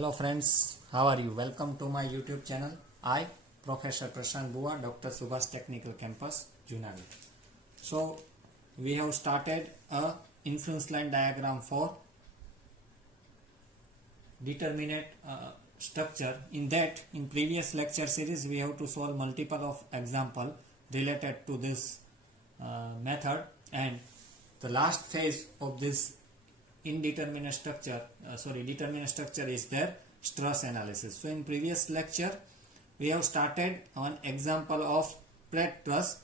Hello friends, how are you? Welcome to my YouTube channel. I, Professor Prashant Bua, Dr. Subhas Technical Campus, Junagadh. So, we have started a influence line diagram for determinate structure. In previous lecture series, we have to solve multiple of example related to this method, and the last phase of this determinate structure is their stress analysis. So in previous lecture we have started on example of plate truss,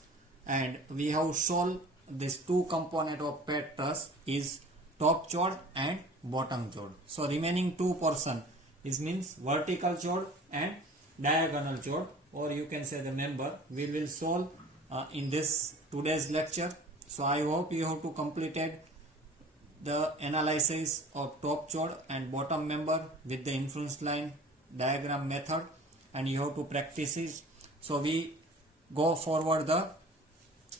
and we have solved this two component of plate truss is top chord and bottom chord. So remaining two portion is means vertical chord and diagonal chord, or you can say the member. We will solve in this today's lecture. So I hope you have to completed the analysis of top chord and bottom member with the influence line diagram method, and you have to practice it. So we go forward. The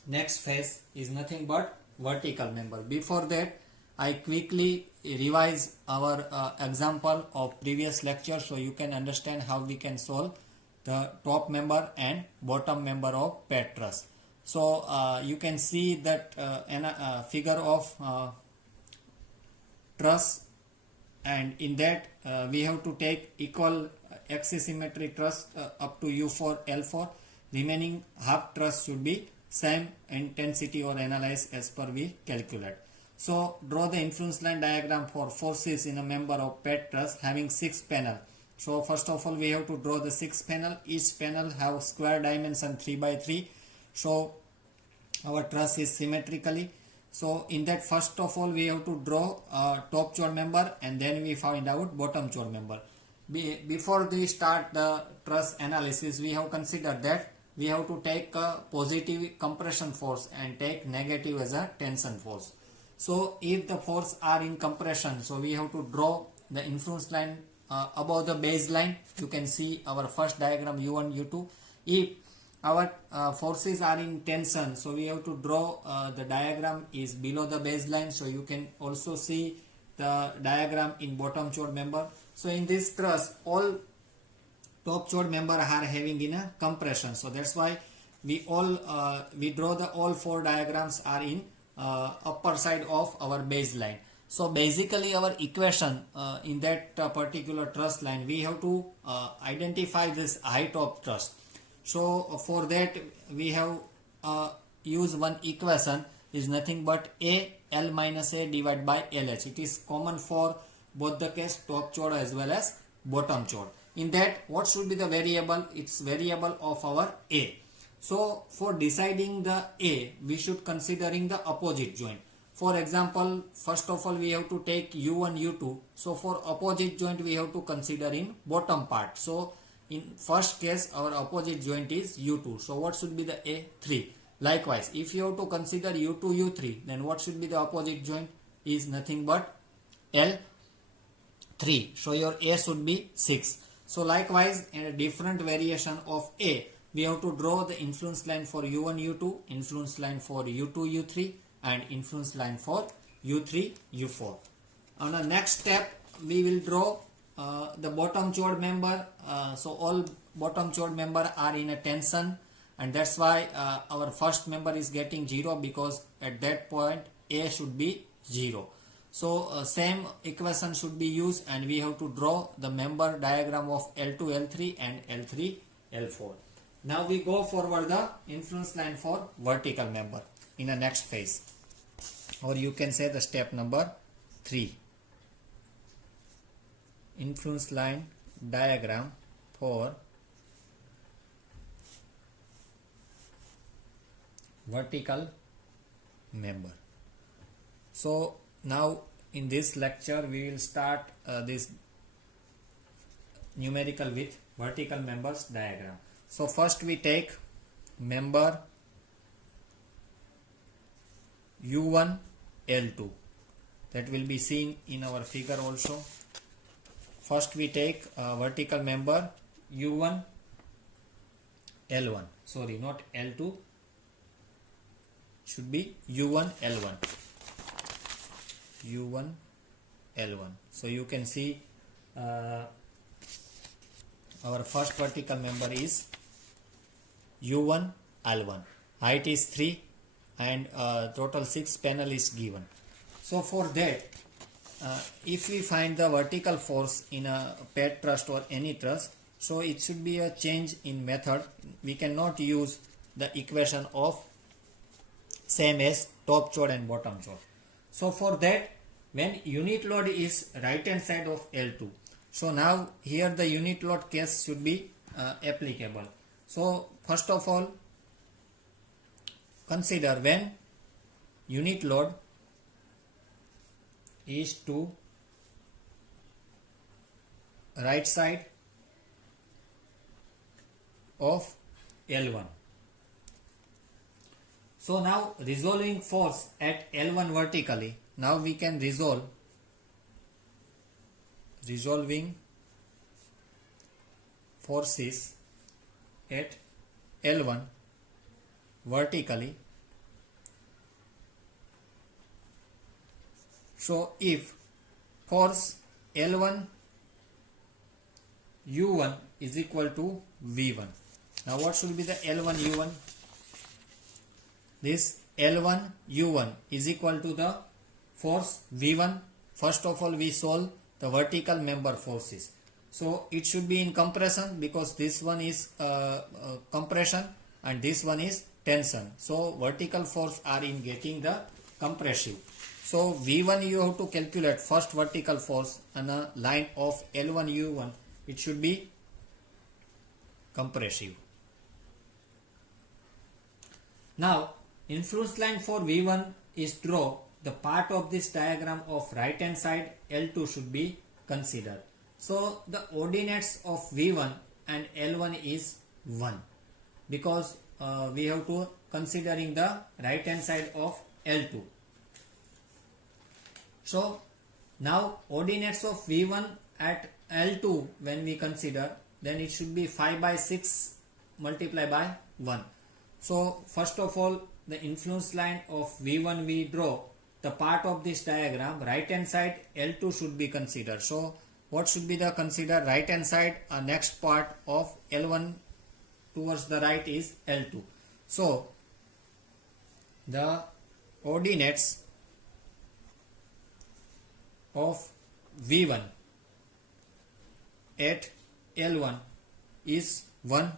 next phase is nothing but vertical member. Before that, I quickly revise our example of previous lecture so you can understand how we can solve the top member and bottom member of plate truss. So you can see that figure of truss, and in that we have to take equal axis symmetry truss up to U4 L4. Remaining half truss should be same intensity or analyze as per we calculate. So draw the influence line diagram for forces in a member of plate truss having 6 panel. So first of all we have to draw the 6 panel. Each panel have square dimension 3 by 3. So our truss is symmetrically. So in that, first of all we have to draw top chord member, and then we find out bottom chord member. Before we start the truss analysis, we have considered that we have to take a positive compression force and take negative as a tension force. So if the force are in compression, so we have to draw the influence line above the baseline. You can see our first diagram U1, U2. If our forces are in tension, so we have to draw the diagram is below the baseline. So you can also see the diagram in bottom chord member. So in this truss, all top chord member are having in a compression. So that's why we draw the all four diagrams are in upper side of our baseline. So basically our equation in that particular truss line, we have to identify this height of truss. So for that we have used one equation is nothing but L minus A divided by LH. It is common for both the case top chord as well as bottom chord. In that, what should be the variable? It's variable of our A. So for deciding the A, we should considering the opposite joint. For example, first of all we have to take U1, U2. So for opposite joint we have to consider in bottom part. So in first case our opposite joint is U2. So what should be the A3? Likewise, if you have to consider U2, U3, then what should be the opposite joint? Is nothing but L3. So your A should be 6. So likewise, in a different variation of A, we have to draw the influence line for U1, U2, influence line for U2, U3, and influence line for U3, U4. On the next step, we will draw the bottom chord member. So all bottom chord member are in a tension, and that's why our first member is getting 0, because at that point A should be 0. So same equation should be used, and we have to draw the member diagram of L2, L3 and L3, L4. Now we go forward the influence line for vertical member in the next phase, or you can say the step number 3. Influence line diagram for vertical member. So now in this lecture we will start this numerical with vertical members diagram. So first we take member U1, L2. That will be seen in our figure also. First we take vertical member U1, L1. Sorry, not L2. Should be U1, L1. U1, L1. So you can see our first vertical member is U1 L1. Height is 3 and total 6 panel is given. So for that, if we find the vertical force in a pad truss or any truss, so it should be a change in method. We cannot use the equation of same as top chord and bottom chord. So for that, when unit load is right hand side of L2, so now here the unit load case should be applicable. So first of all, consider when unit load is to right side of L1. So now resolving force at L1 vertically, now we can resolving forces at L1 vertically. So if force L1 U1 is equal to V1. Now what should be the L1 U1? This L1 U1 is equal to the force V1. First of all, we solve the vertical member forces. So it should be in compression because this one is compression and this one is tension. So vertical force are in getting the compressive. So V1 you have to calculate first vertical force on a line of L1 U1. It should be compressive. Now influence line for V1 is draw the part of this diagram of right hand side L2 should be considered. So the ordinates of V1 and L1 is 1 because we have to considering the right hand side of L2. So now ordinates of V1 at L2 when we consider, then it should be 5 by 6 multiplied by 1. So first of all, the influence line of V1 we draw the part of this diagram right hand side L2 should be considered. So what should be the consider right hand side? Next part of L1 towards the right is L2. So the ordinates of V1 at L1 is 1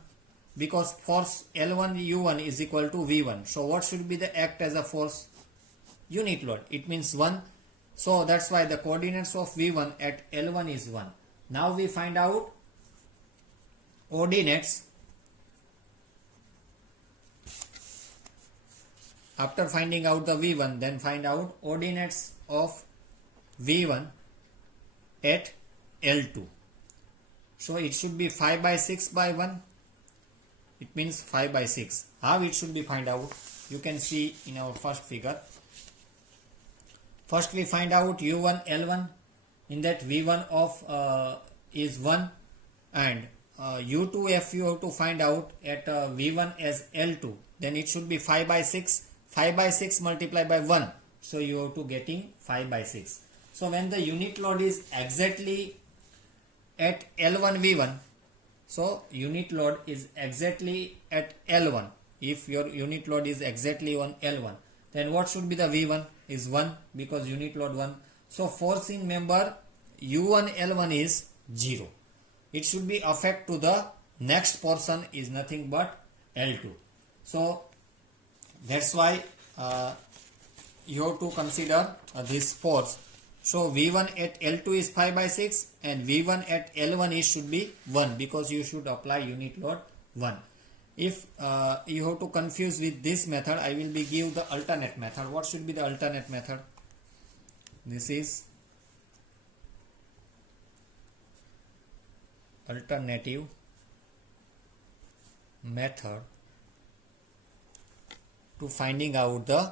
because force L1 U1 is equal to V1. So what should be the act as a force? Unit load. It means 1. So that's why the coordinates of V1 at L1 is 1. Now we find out ordinates. After finding out the V1, then find out ordinates of V1 at L2. So it should be 5 by 6 by 1. It means 5 by 6. How it should be find out? You can see in our first figure. First we find out U1 L1. In that V1 of is 1 and U2 if you have to find out at V1 as L2, then it should be 5 by 6. 5 by 6 multiplied by 1. So you have to getting 5 by 6. So when the unit load is exactly at L1 V1, so unit load is exactly at L1. If your unit load is exactly on L1, then what should be the V1 is 1 because unit load 1. So force in member U1 L1 is 0. It should be affect to the next portion is nothing but L2. So that's why you have to consider this force. So V1 at L2 is 5 by 6 and V1 at L1 is should be 1 because you should apply unit load 1. If you have to confuse with this method, I will be give the alternate method. What should be the alternate method? This is alternative method to finding out the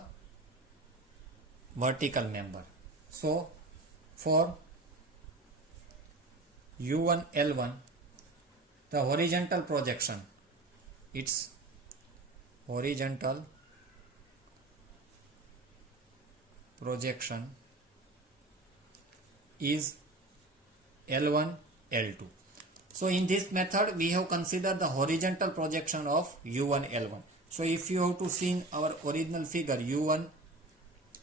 vertical member. So for U1 L1, the horizontal projection, its horizontal projection is L1 L2. So in this method we have considered the horizontal projection of U1 L1. So if you have to see in our original figure U1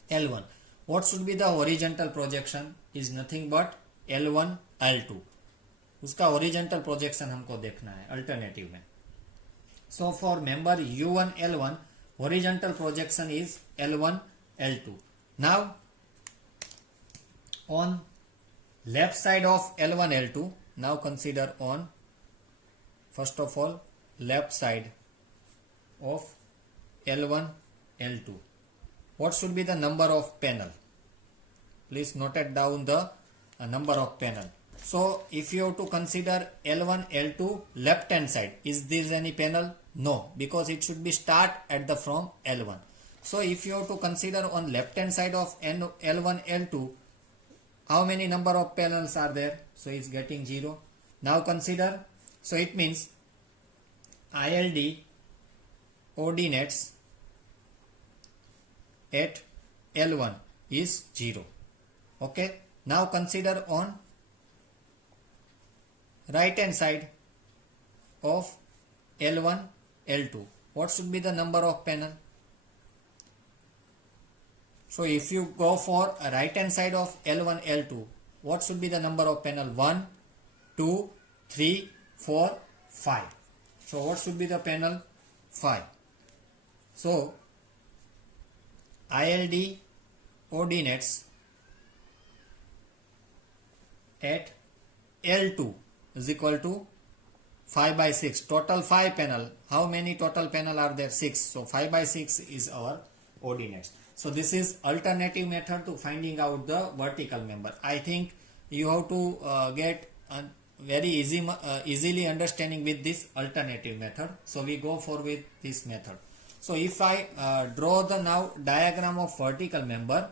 L1, what should be the horizontal projection? Is nothing but L1 L2. उसका horizontal projection हमको देखना है alternative में. So for member U1 L1, horizontal projection is L1 L2. Now on left side of L1 L2, now consider on first of all left side of L1 L2. What should be the number of panel? Please note it down the number of panel. So if you have to consider L1 L2 left hand side, is there any panel? No, because it should be start at the from L1. So if you have to consider on left hand side of L1 L2, how many number of panels are there? So it's getting 0. Now consider, so it means ILD ordinates at L1 is 0. Okay. Now consider on right hand side of L1 L2. What should be the number of panel? So if you go for a right hand side of L1 L2, what should be the number of panel? 1, 2, 3, 4, 5. So what should be the panel? 5. So ILD ordinates at L2 is equal to 5 by 6. Total 5 panel. How many total panel are there? 6. So 5 by 6 is our ordinates. So this is alternative method to finding out the vertical member. I think you have to get a very easily understanding with this alternative method. So we go for with this method. So if I draw the now diagram of vertical member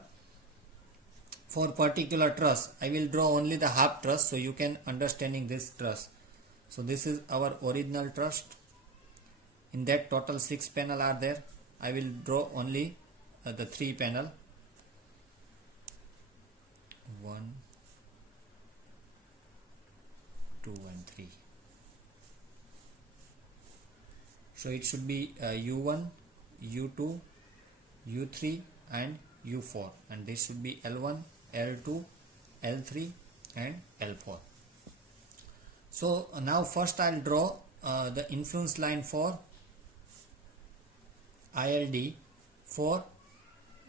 for particular truss, I will draw only the half truss so you can understanding this truss. So this is our original truss. In that total 6 panel are there. I will draw only the 3 panel. 1, 2 and 3. So it should be U1, U2, U3 and U4, and this should be L1, L2, L3 and L4. So now first I'll draw the influence line for ILD for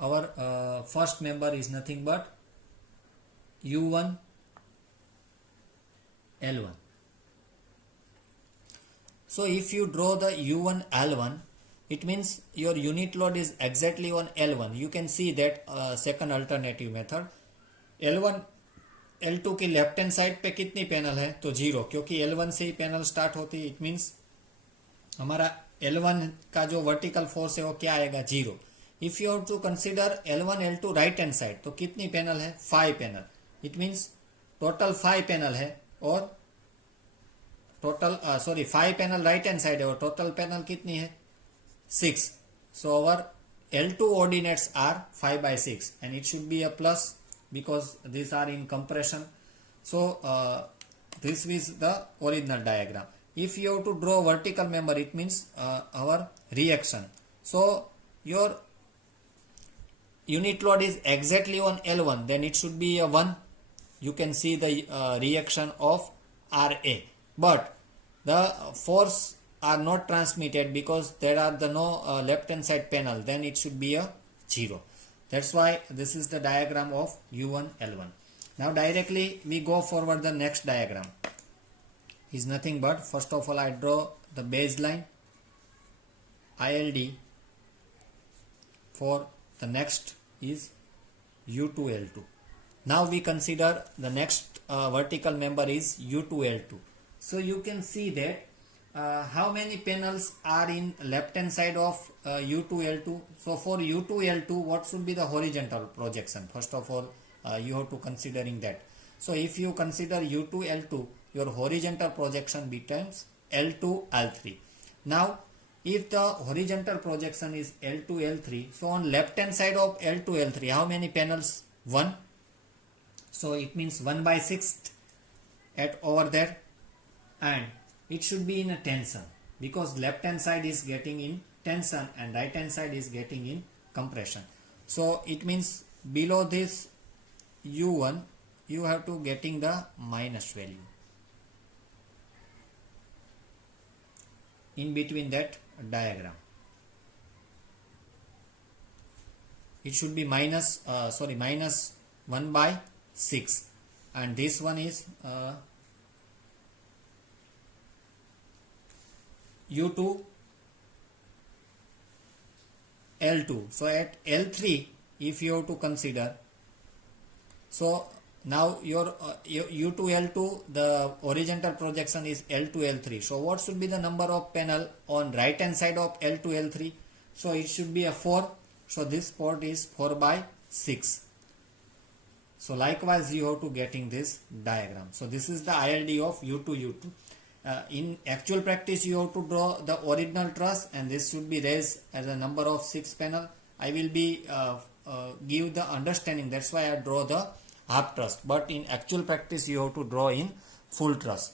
our first member is nothing but U1 L1. So if you draw the U1 L1, it means your unit load is exactly on L1. You can see that second alternative method. L1 L2 की left hand side पे कितनी panel है? तो 0, क्योंकि L1 से ही panel start होती है. It means हमारा L1 का जो वर्टिकल फोर्स है वो क्या आएगा? 0. If you have to consider L1 L2 right hand side, तो कितनी पैनल है? 5 panel. It means total 5 panel है और total 5 panel right hand side है और टोटल पैनल कितनी है? 6. So our L2 ordinates are 5 by 6 and it should be a plus because these are in compression. So this is the original diagram. If you have to draw vertical member, it means our reaction. So your unit load is exactly on L1, then it should be a 1. You can see the reaction of RA, but the force are not transmitted because there are the no left hand side panel, then it should be a 0. That's why this is the diagram of U1 L1. Now directly we go forward. The next diagram is nothing but, first of all I draw the baseline ILD for the next is U2 L2. Now we consider the next vertical member is U2 L2. So you can see that how many panels are in left hand side of U2 L2. So for U2 L2, what should be the horizontal projection? First of all you have to considering that. So if you consider U2 L2, your horizontal projection becomes L2 L3. Now if the horizontal projection is L2 L3, so on left hand side of L2 L3, how many panels? 1. So it means 1 by 6th at over there. and it should be in a tension, because left hand side is getting in tension and right hand side is getting in compression. So it means below this u1 you have to getting the minus value in between that diagram. It should be minus 1 by 6, and this one is u2 L2. So at L3 if you have to consider, so now your u2 L2, the horizontal projection is L2 L3. So what should be the number of panel on right hand side of L2 L3? So it should be a 4. So this port is 4 by 6. So likewise you have to getting this diagram. So this is the ILD of U2 U2. In actual practice you have to draw the original truss, and this should be raised as a number of 6 panel. I will be give the understanding, that's why I draw the half truss, but in actual practice you have to draw in full truss.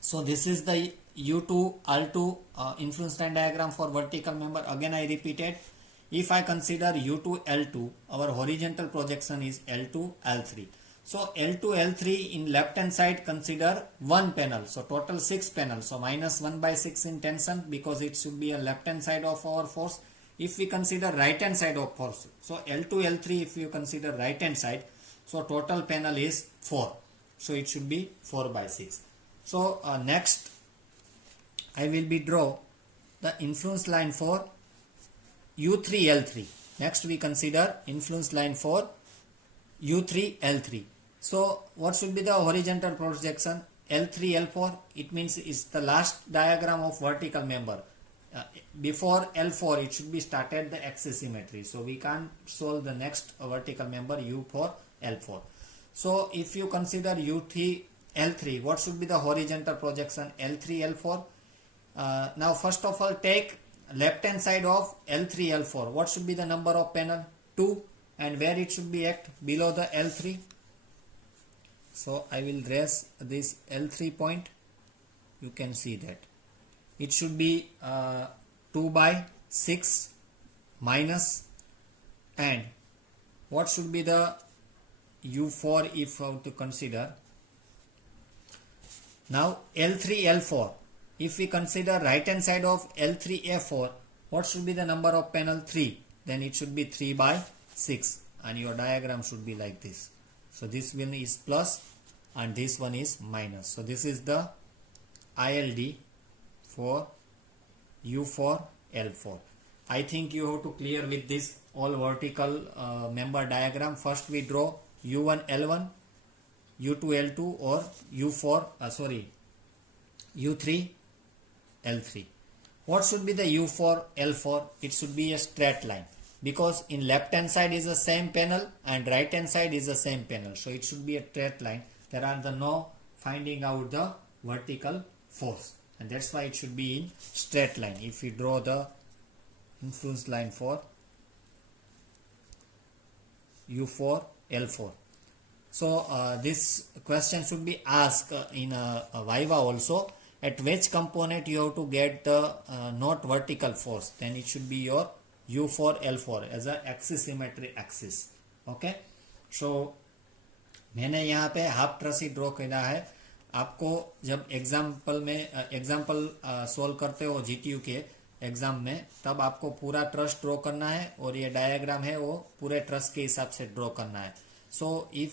So this is the U2 L2 influence line diagram for vertical member. Again I repeated, if I consider U2 L2, our horizontal projection is L2 L3. So L2 L3 in left hand side consider 1 panel, so total 6 panels, so minus 1 by 6 in tension, because it should be a left hand side of our force. If we consider right hand side of force, so L2 L3 if you consider right hand side, so total panel is 4, so it should be 4 by 6. So next I will be draw the influence line for U3 L3. Next we consider influence line for U3 L3. So what should be the horizontal projection? L3 L4, it means it's the last diagram of vertical member. Before L4 it should be started the axis symmetry, so we can't solve the next vertical member U4 L4. So if you consider U3 L3, what should be the horizontal projection? L3 L4. Now first of all take left hand side of L3 L4. What should be the number of panel? 2. And where it should be act? Below the L3. So I will raise this L3 point. You can see that it should be 2 by 6 minus, and what should be the U4 if I have to consider? Now L3 L4, if we consider right hand side of L3 F4, what should be the number of panel? 3. Then it should be 3 by 6, and your diagram should be like this. So this one is plus and this one is minus. So this is the ILD for U4 L4. I think you have to clear with this all vertical member diagram. First we draw U1 L1, U2 L2, or U3 L3. What should be the U4 L4? It should be a straight line, because in left hand side is the same panel and right hand side is the same panel, so it should be a straight line. There are no finding out the vertical force, and that's why it should be in straight line. If we draw the influence line for U4 L4, so this question should be asked in a Viva also. At which component you have to get the not vertical force? Then it should be your U4 L4 as a axis symmetry axis. Okay, so मैंने यहाँ पे half truss ही draw किया है. आपको जब example solve करते हो GTU के एग्जाम में, तब आपको पूरा ट्रस ड्रॉ करना है, और ये डायग्राम है वो पूरे ट्रस के हिसाब से ड्रॉ करना है. So if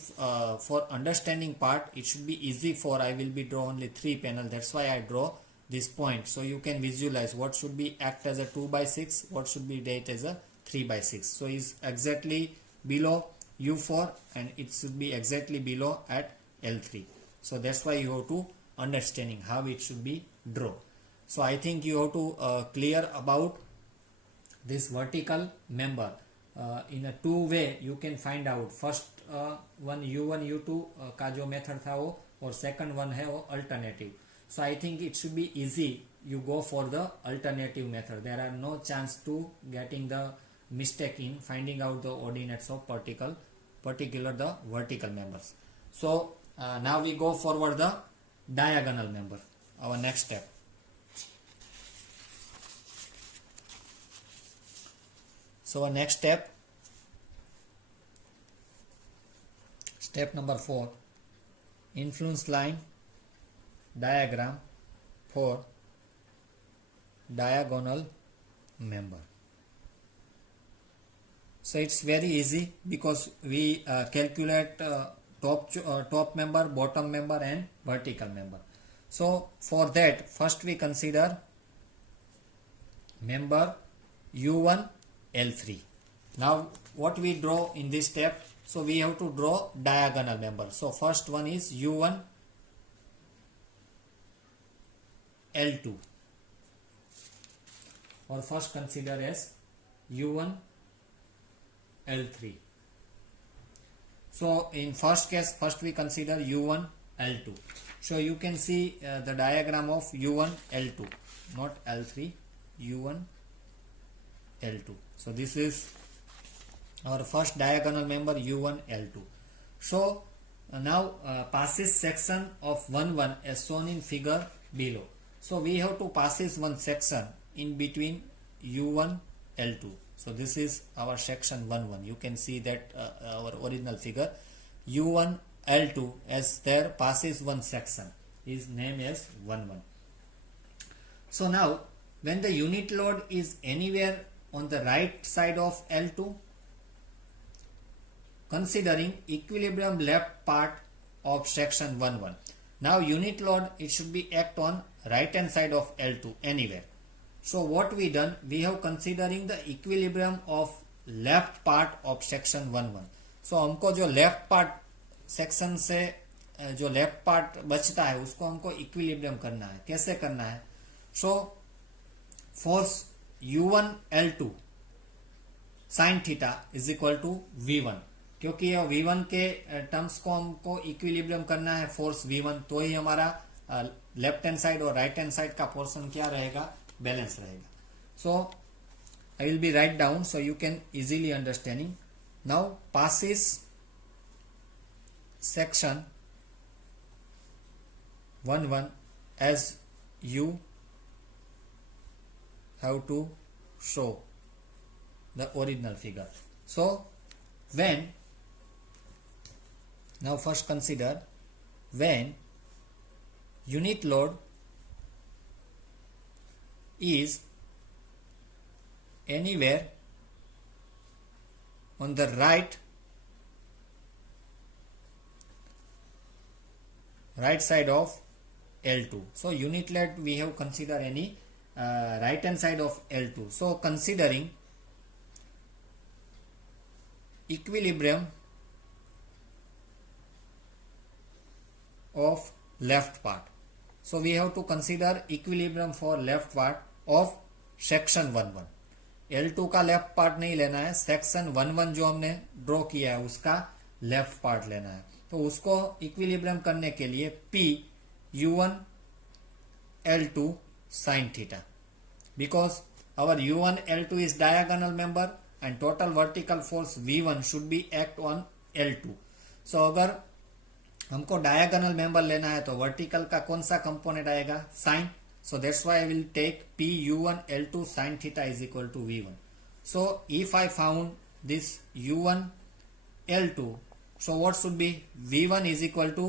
for understanding part it should be easy, for I will be draw only 3 panel, that's why I draw this point, so you can visualize what should be act as a 2 by 6, what should be date as a 3 by 6. So is exactly below U4 and it should be exactly below at L3. So that's why you have to understanding how it should be draw. So I think you have to clear about this vertical member. In a two way you can find out. First one U1 U2 का जो method था वो, और second one है वो alternative. So I think it should be easy. You go for the alternative method. There are no chance to getting the mistake in finding out the ordinates of particular the vertical members. So now we go forward the diagonal member, our next step. So our next step, step number 4, influence line diagram for diagonal member. So it's very easy because we calculate top member, bottom member and vertical member. So for that, first we consider member U1 L3. Now what we draw in this step, so we have to draw diagonal member. So first one is U1 L2, or first consider as U1 L3. So in first case, first we consider U1 L2. So you can see the diagram of U1 L2, not L3, U1 L2. So this is our first diagonal member U1 L2. So now passes section of 1 1 as shown in figure below. So we have to passes one section in between U1 L2. So this is our section 1 1. You can see that our original figure U1 L2 as there passes one section is named as 1 1. So now when the unit load is anywhere on the right side of L2, considering equilibrium left part of section 1 1. Now unit load, it should be act on right hand side of L2 anywhere. So what we done, we have considering the equilibrium of left part of section 1 1. So हमको जो left part section से जो left part बचता है उसको हमको equilibrium करना है. कैसे करना है? So force U1 L2 sin theta is equal to V1. क्योंकि ये V1 के टर्म्स को हमको इक्विलिब्रियम करना है फोर्स V1, तो ही हमारा लेफ्ट हैंड साइड और राइट हैंड साइड का पोर्शन क्या रहेगा, बैलेंस रहेगा. So I will be write down so you can easily understanding. Now passes section 1 1 as you have to show the original figure. So when, now first consider when unit load is anywhere on the right side of L2. So unit load we have consider any right hand side of L2. So considering equilibrium of left part. So we have to consider equilibrium for left part of section 1 1. L2 का left part नहीं लेना है, section 1 1 जो हमने draw किया है उसका left part लेना है. तो उसको इक्विलिब्रियम करने के लिए P U1 L2 sin theta, because our U1 L2 is diagonal member and total vertical force V1 should be act on L2. So अगर हमको डायगोनल मेंबर लेना है तो वर्टिकल का कौन सा कंपोनेंट आएगा, sine. So that's why I will take P U1 L2 sin theta is equal to V1. So if I found this U1 L2, so what should be, V1 is equal to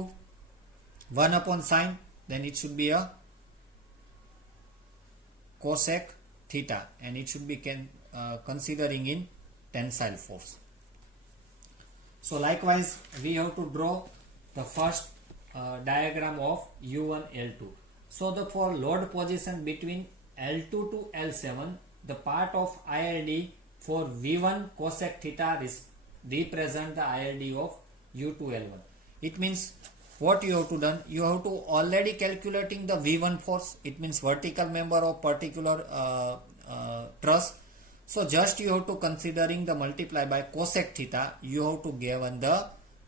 1 upon sine, then it should be a cosec theta and it should be considering in tensile force. So likewise we have to draw the first diagram of U1 L2. So the for load position between L2 to L7, the part of ILD for V1 cosec theta represent the ILD of U2 L1. It means what you have to done, you have to already calculating the V1 force, it means vertical member of particular truss. So just you have to considering the multiply by cosec theta, you have to given the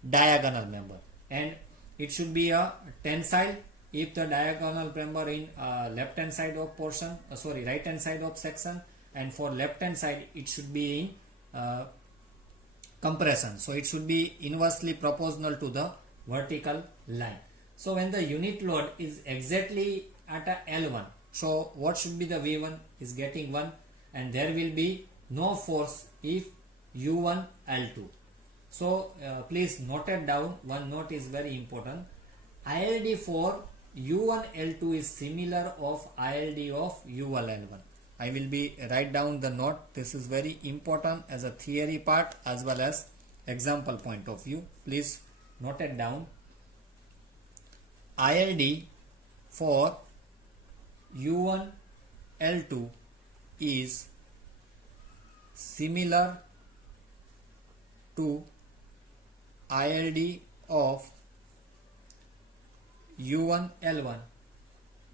diagonal member and it should be a tensile if the diagonal member in left hand side of portion, right hand side of section, and for left hand side it should be in compression. So it should be inversely proportional to the vertical line. So when the unit load is exactly at a L1, so what should be the V1 is getting 1, and there will be no force if U1 L2. So please note it down. One note is very important. ILD for U1 L2 is similar of ILD of U1 L1. I will be write down the note. This is very important as a theory part as well as example point of view. Please note it down. ILD for U1 L2 is similar to ILD of U1 L1,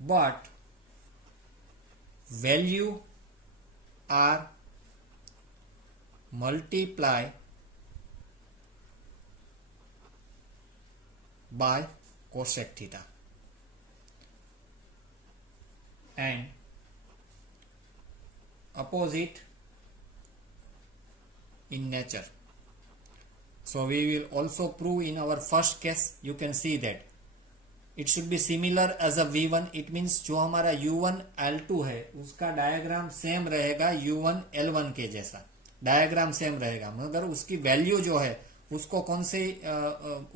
but value are multiplied by cosec theta, and opposite in nature. So we will also prove in our first case. You can see that it should be similar as a V1. It means जो हमारा U1 L2 है उसका diagram same रहेगा U1 L1 के जैसा, diagram same रहेगा, मगर उसकी वैल्यू जो है उसको कौन से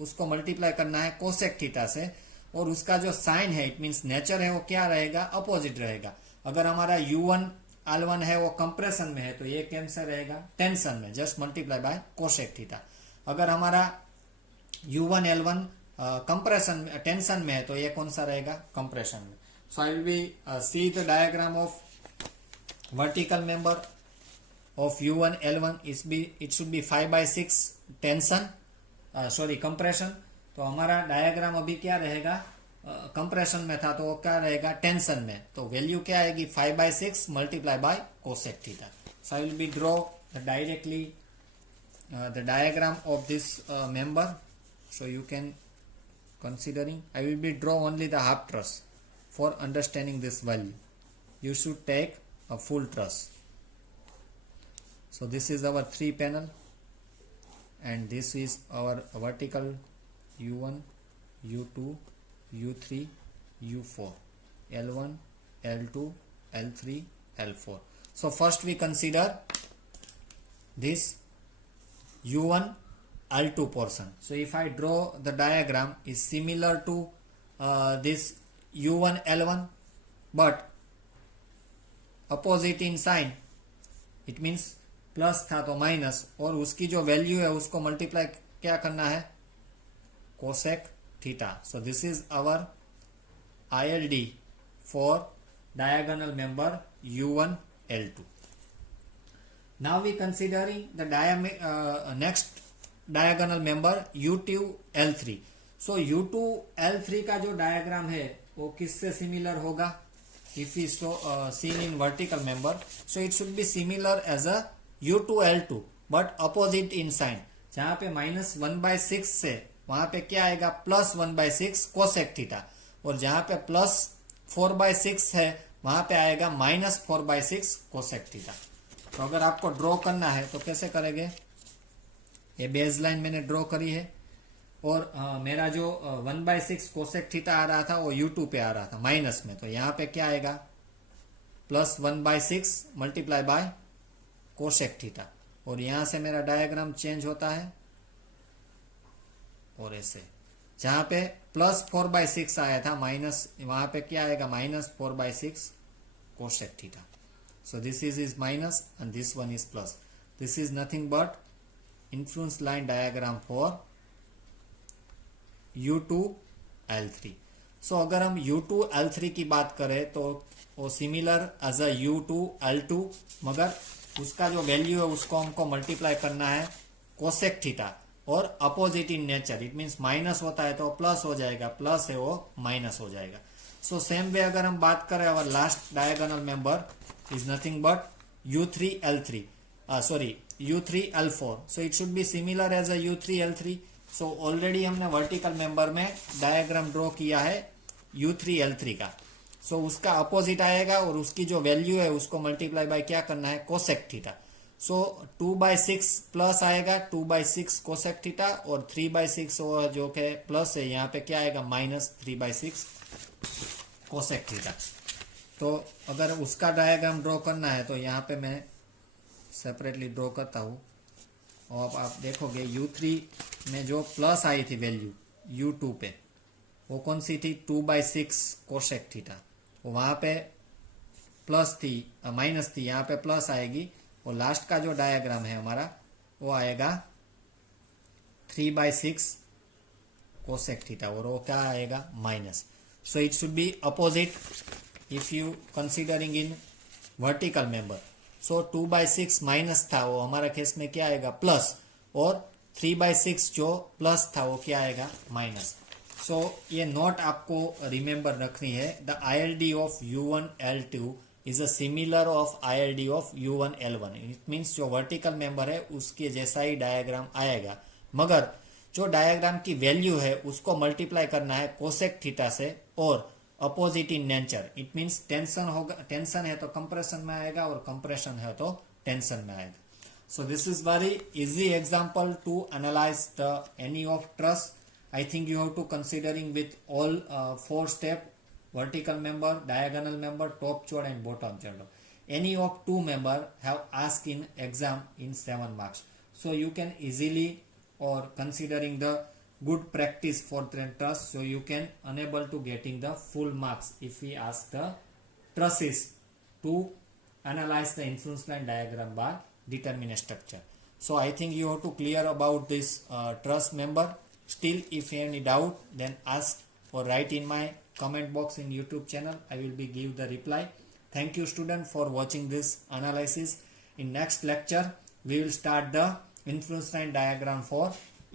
उसको मल्टीप्लाई करना है कोसेक थीटा से, और उसका जो साइन है इट मींस नेचर है वो क्या रहेगा, अपोजिट रहेगा. अगर हमारा U1 L1 है वो कंप्रेशन में है तो ये कैंसर रहेगा टेंशन में, just multiply by cosec theta. अगर हमारा U1 L1 कंप्रेशन टेंशन में है तो ये कौन सा रहेगा, कंप्रेशन में. So I will be see the diagram of vertical member of U1 L1 is be it should be 5/6 tension sorry compression. तो हमारा डायग्राम अभी क्या रहेगा, कंप्रेशन में था तो वो क्या रहेगा टेंशन में, तो वैल्यू क्या आएगी 5/6 multiply by cosec theta. So I will B draw directly the diagram of this member, so you can considering I will be draw only the half truss for understanding this value. You should take a full truss. So this is our 3 panel and this is our vertical U1, U2, U3, U4, L1, L2, L3, L4. So first we consider this U1 L2 portion. So if I draw the diagram is similar to this U1 L1 but opposite in sign, it means plus था तो minus, और उसकी जो value है उसको multiply क्या करना है cosec theta. So this is our ILD for diagonal member U1 L2. Now we considering the next diagonal member U2 L3. So U2 L3 का जो डायग्राम है वो किससे सिमिलर होगा, if we seen in vertical member, so it should be similar as a U2 L2 but opposite in sign. जहां पे -1/6 से वहां पे क्या आएगा +1/6 कोसेक थीटा, और जहां पे +4/6 है वहां पे आएगा -4/6 कोसेक थीटा. तो अगर आपको ड्रॉ करना है तो कैसे करेंगे, ये बेस लाइन मैंने ड्रॉ करी है और मेरा जो 1/6 कोसेक थीटा आ रहा था वो U2 पे आ रहा था माइनस में, तो यहाँ पे क्या आएगा +1/6 मल्टीप्लाई बाय कोसेक थीटा, और यहां से मेरा डायग्राम चेंज होता है और ऐसे जहां पे +4/6 आया था माइनस, वहां पे क्या आएगा -4/6 cosec theta. So this is minus and this one is plus. This is nothing but influence line diagram for U2 L3. So अगर हम U2 L3 की बात करें तो वो similar as a U2 L2, मगर उसका जो वैल्यू है उसको हमको मल्टीप्लाई करना है कोसेक थीटा और opposite in nature. It means minus होता है तो प्लस हो जाएगा, प्लस है वो माइनस हो जाएगा. सो सेम वे अगर हम बात करें our last diagonal member is nothing but U3 L3 U3 L4. So it should be similar as a U3 L3. So already हमने वर्टिकल मेंबर में डायग्राम ड्रॉ किया है U3 L3 का. So उसका अपोजिट आएगा और उसकी जो वैल्यू है उसको मल्टीप्लाई बाय क्या करना है कोसेक थीटा. सो 2/6 प्लस आएगा 2/6 कोसेक थीटा, और 3/6 जो के प्लस है यहाँ पे क्या आएगा -3/6 कोसेक थीटा। तो अगर उसका डायग्राम ड्रॉ करना है तो यहाँ पे मैं सेपरेटली ड्रॉ करता हूँ, और अब आप देखोगे U3 में जो प्लस आई थी वैल्यू U2 पे, वो कौन सी थी 2/6 कोसेक थीटा, वो वहाँ पे प्लस थी माइनस थी, यहाँ पे प्लस आएगी, और लास्ट का जो डायग्राम है हमारा वो आएगा 3/6 कोसेक थीटा, और वो क्या आएगा minus. So it should be opposite if you considering in vertical member. So 2/6 minus था, वो हमारा केस में क्या आएगा प्लस, और 3/6 जो प्लस था वो क्या आएगा माइनस। सो ये नोट आपको रिमेंबर रखनी है। The ILD of U1 L2 is a similar of ILD of U1 L1। It means जो वर्टिकल मेंबर है उसके जैसा ही डायग्राम आएगा, मगर जो डायग्राम की वैल्यू है उसको मल्टीप्लाई करना है कोसेक थीटा से, और opposite in nature. It means tension होगा, टेंशन है तो कंप्रेशन में आएगा, और कंप्रेशन है तो टेंशन में आएगा। So this is very easy example to analyze the any of truss. I think you have to considering with all 4 step: vertical member, diagonal member, top chord and bottom chord. Any of 2 member have asked in exam in 7 marks. So you can easily, or considering the good practice for the truss, so you can unable to getting the full marks if we ask the trusses to analyze the influence line diagram by determinate structure. So I think you have to clear about this truss member. Still, if you have any doubt, then ask or write in my comment box in YouTube channel. I will be give the reply. Thank you student for watching this analysis. In next lecture we will start the influence line diagram for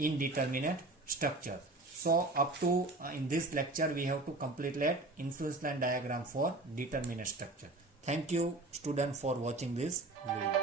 indeterminate structure. So up to in this lecture we have to complete influence line diagram for determinate structure. Thank you student for watching this video.